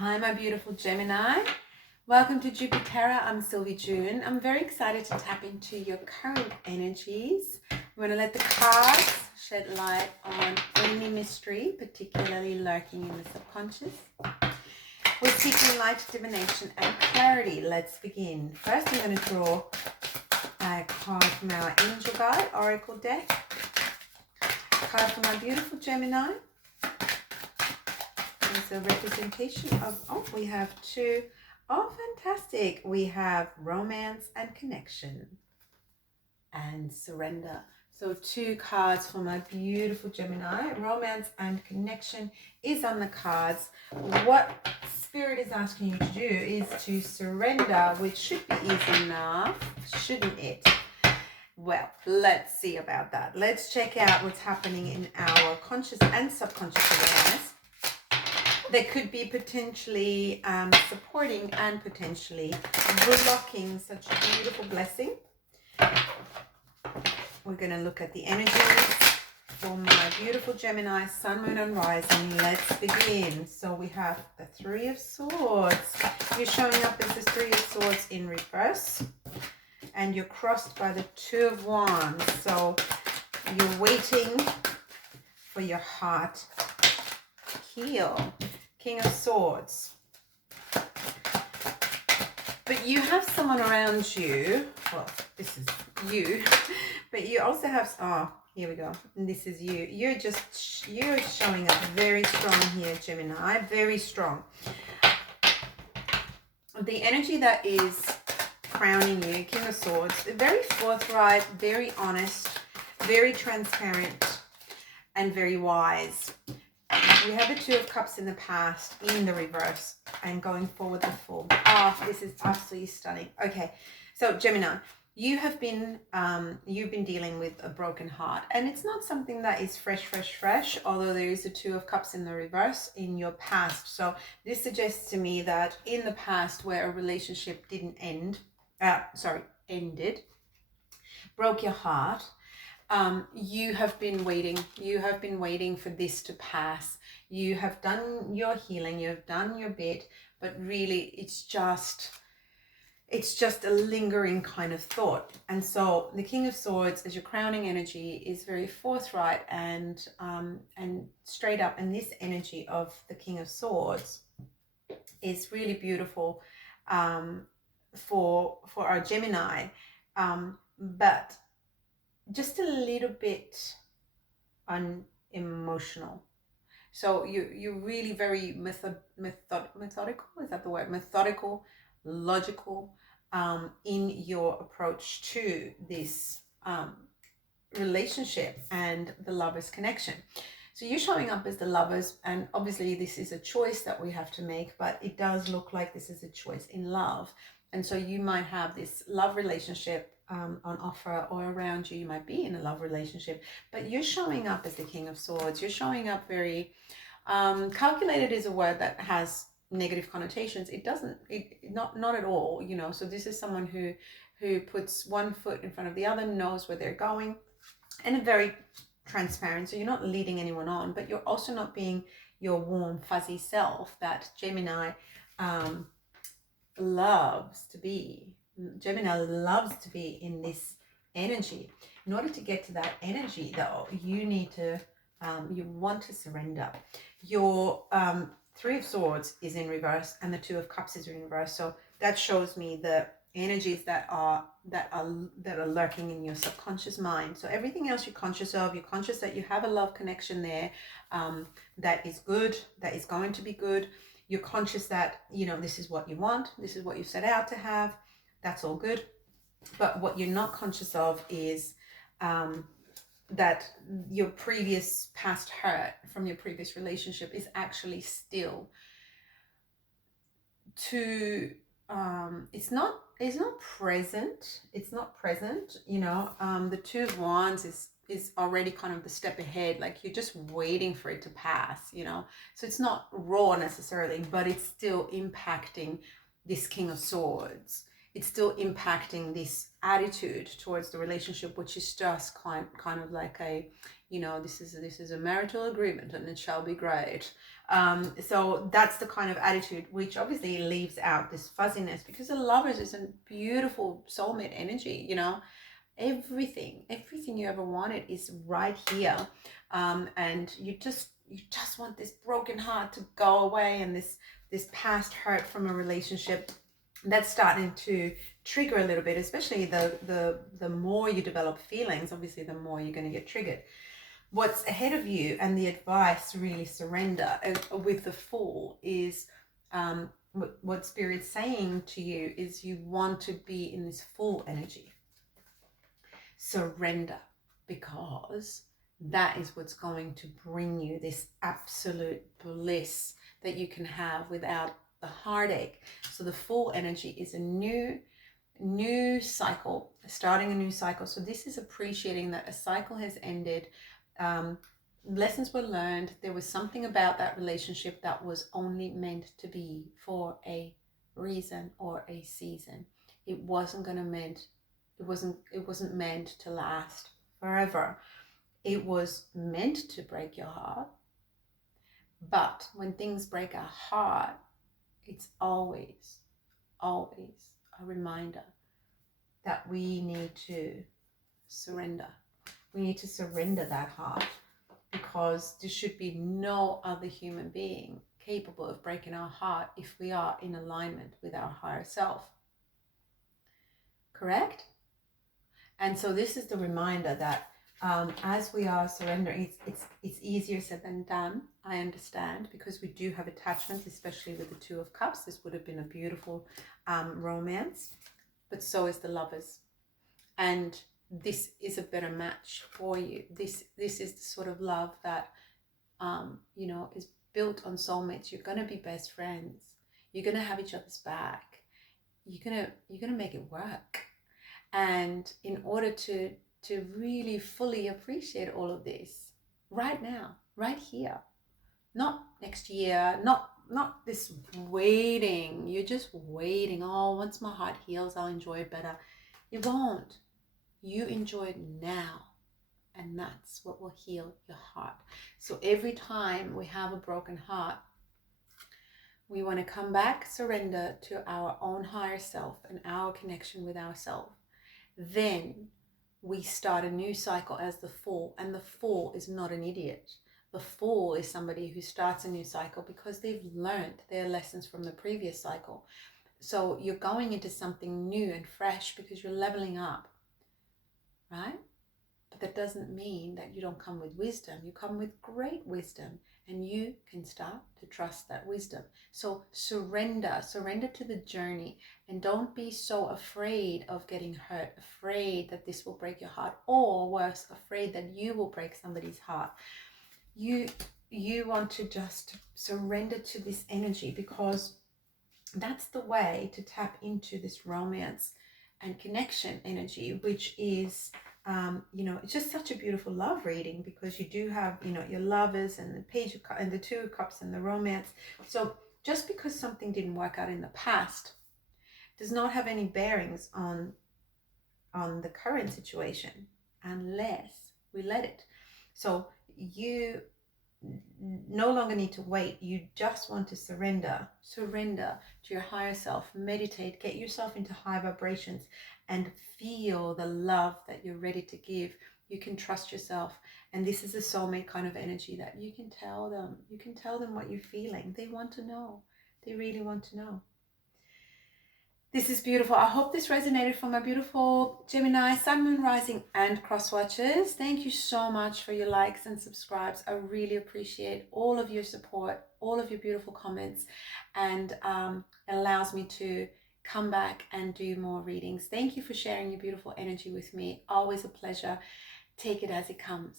Hi, my beautiful Gemini. Welcome to Jupiter. I'm XLVIjoon. I'm very excited to tap into your current energies. We're going to let the cards shed light on any mystery, particularly lurking in the subconscious. We're seeking light, divination, and clarity. Let's begin. First, I'm going to draw a card from our Angel Guide Oracle deck. A card for my beautiful Gemini. It's a representation of, we have two. Oh, fantastic. We have romance and connection and surrender. So two cards for my beautiful Gemini. Romance and connection is on the cards. What Spirit is asking you to do is to surrender, which should be easy enough, shouldn't it? Well, let's see about that. Let's check out what's happening in our conscious and subconscious awareness. That could be potentially supporting and potentially blocking such a beautiful blessing. We're going to look at the energies for my beautiful Gemini, Sun, Moon, and Rising. Let's begin. So we have the Three of Swords. You're showing up as the Three of Swords in reverse. And you're crossed by the Two of Wands. So you're waiting for your heart to heal. King of Swords. But you have someone around you. Well, this is you. But you also have, oh, here we go. And this is you. You're showing up very strong here, Gemini. Very strong. The energy that is crowning you, King of Swords, very forthright, very honest, very transparent, and very wise. We have the Two of Cups in the past, in the reverse, and going forward the Fool. Oh, this is absolutely stunning. Okay, so Gemini, you've been dealing with a broken heart, and it's not something that is fresh, although there is the Two of Cups in the reverse in your past. So this suggests to me that in the past where a relationship didn't ended, broke your heart, you have been waiting for this to pass. You have done your healing, you have done your bit, but really it's just a lingering kind of thought. And so the King of Swords, as your crowning energy, is very forthright and straight up, and this energy of the King of Swords is really beautiful for our Gemini, but just a little bit unemotional. So you're really very methodical. Is that the word? Methodical, logical in your approach to this relationship and the Lovers connection. So you're showing up as the Lovers, and obviously this is a choice that we have to make, but it does look like this is a choice in love. And so you might have this love relationship on offer, or around you, you might be in a love relationship, but you're showing up as the King of Swords. You're showing up very calculated is a word that has negative connotations. It doesn't, not at all, you know. So this is someone who puts one foot in front of the other, knows where they're going, and very transparent. So you're not leading anyone on, but you're also not being your warm, fuzzy self that Gemini loves to be. Gemini loves to be in this energy. In order to get to that energy, though, you need to, you want to surrender. Your Three of Swords is in reverse, and the Two of Cups is in reverse. So that shows me the energies that are lurking in your subconscious mind. So everything else you're conscious of. You're conscious that you have a love connection there, that is good, that is going to be good. You're conscious that, you know, this is what you want, this is what you set out to have. That's all good. But what you're not conscious of is that your previous past hurt from your previous relationship is actually still to it's not present. It's not present, you know. The Two of Wands is already kind of the step ahead, like you're just waiting for it to pass, you know. So it's not raw necessarily, but it's still impacting this King of Swords. It's still impacting this attitude towards the relationship, which is just kind of like a, you know, this is a marital agreement and it shall be great. So that's the kind of attitude, which obviously leaves out this fuzziness, because the lovers is a beautiful soulmate energy, you know. Everything you ever wanted is right here. And you just want this broken heart to go away, and this past hurt from a relationship that's starting to trigger a little bit, especially the more you develop feelings, obviously the more you're going to get triggered. What's ahead of you, and the advice to really surrender with the Fool is, what Spirit's saying to you is, you want to be in this full energy. Surrender, because that is what's going to bring you this absolute bliss that you can have without the heartache. So the full energy is a new cycle, starting a new cycle. So this is appreciating that a cycle has ended. Lessons were learned. There was something about that relationship that was only meant to be for a reason or a season. It wasn't meant to last forever. It was meant to break your heart. But when things break our heart, it's always a reminder that we need to surrender. We need to surrender that heart, because there should be no other human being capable of breaking our heart if we are in alignment with our higher self. Correct? And so this is the reminder that as we are surrendering, it's easier said than done, I understand, because we do have attachments, especially with the Two of Cups. This would have been a beautiful romance, but so is the Lovers. And this is a better match for you. This is the sort of love that, you know, is built on soulmates. You're going to be best friends. You're going to have each other's back. You're going to make it work. And in order to really fully appreciate all of this, right now, right here, not next year, not this waiting. You're just waiting. Oh, once my heart heals, I'll enjoy it better. You won't. You enjoy it now. And that's what will heal your heart. So every time we have a broken heart, we want to come back, surrender to our own higher self and our connection with ourselves. Then we start a new cycle as the Fool. And the Fool is not an idiot. The Fool is somebody who starts a new cycle because they've learned their lessons from the previous cycle. So you're going into something new and fresh because you're leveling up, right? But that doesn't mean that you don't come with wisdom. You come with great wisdom, and you can start to trust that wisdom. So surrender to the journey, and don't be so afraid of getting hurt, afraid that this will break your heart, or worse, afraid that you will break somebody's heart. You want to just surrender to this energy, because that's the way to tap into this romance and connection energy, which is you know, it's just such a beautiful love reading, because you do have, you know, your Lovers and the Page of Cups and the Two of Cups and the romance. So just because something didn't work out in the past does not have any bearings on the current situation, unless we let it. So you no longer need to wait. You just want to surrender to your higher self. Meditate, get yourself into high vibrations, and feel the love that you're ready to give. You can trust yourself, and this is a soulmate kind of energy that you can tell them what you're feeling. They want to know. They really want to know. This is beautiful. I hope this resonated for my beautiful Gemini, Sun, Moon, Rising, and Cross Watchers. Thank you so much for your likes and subscribes. I really appreciate all of your support, all of your beautiful comments, and it allows me to come back and do more readings. Thank you for sharing your beautiful energy with me. Always a pleasure. Take it as it comes.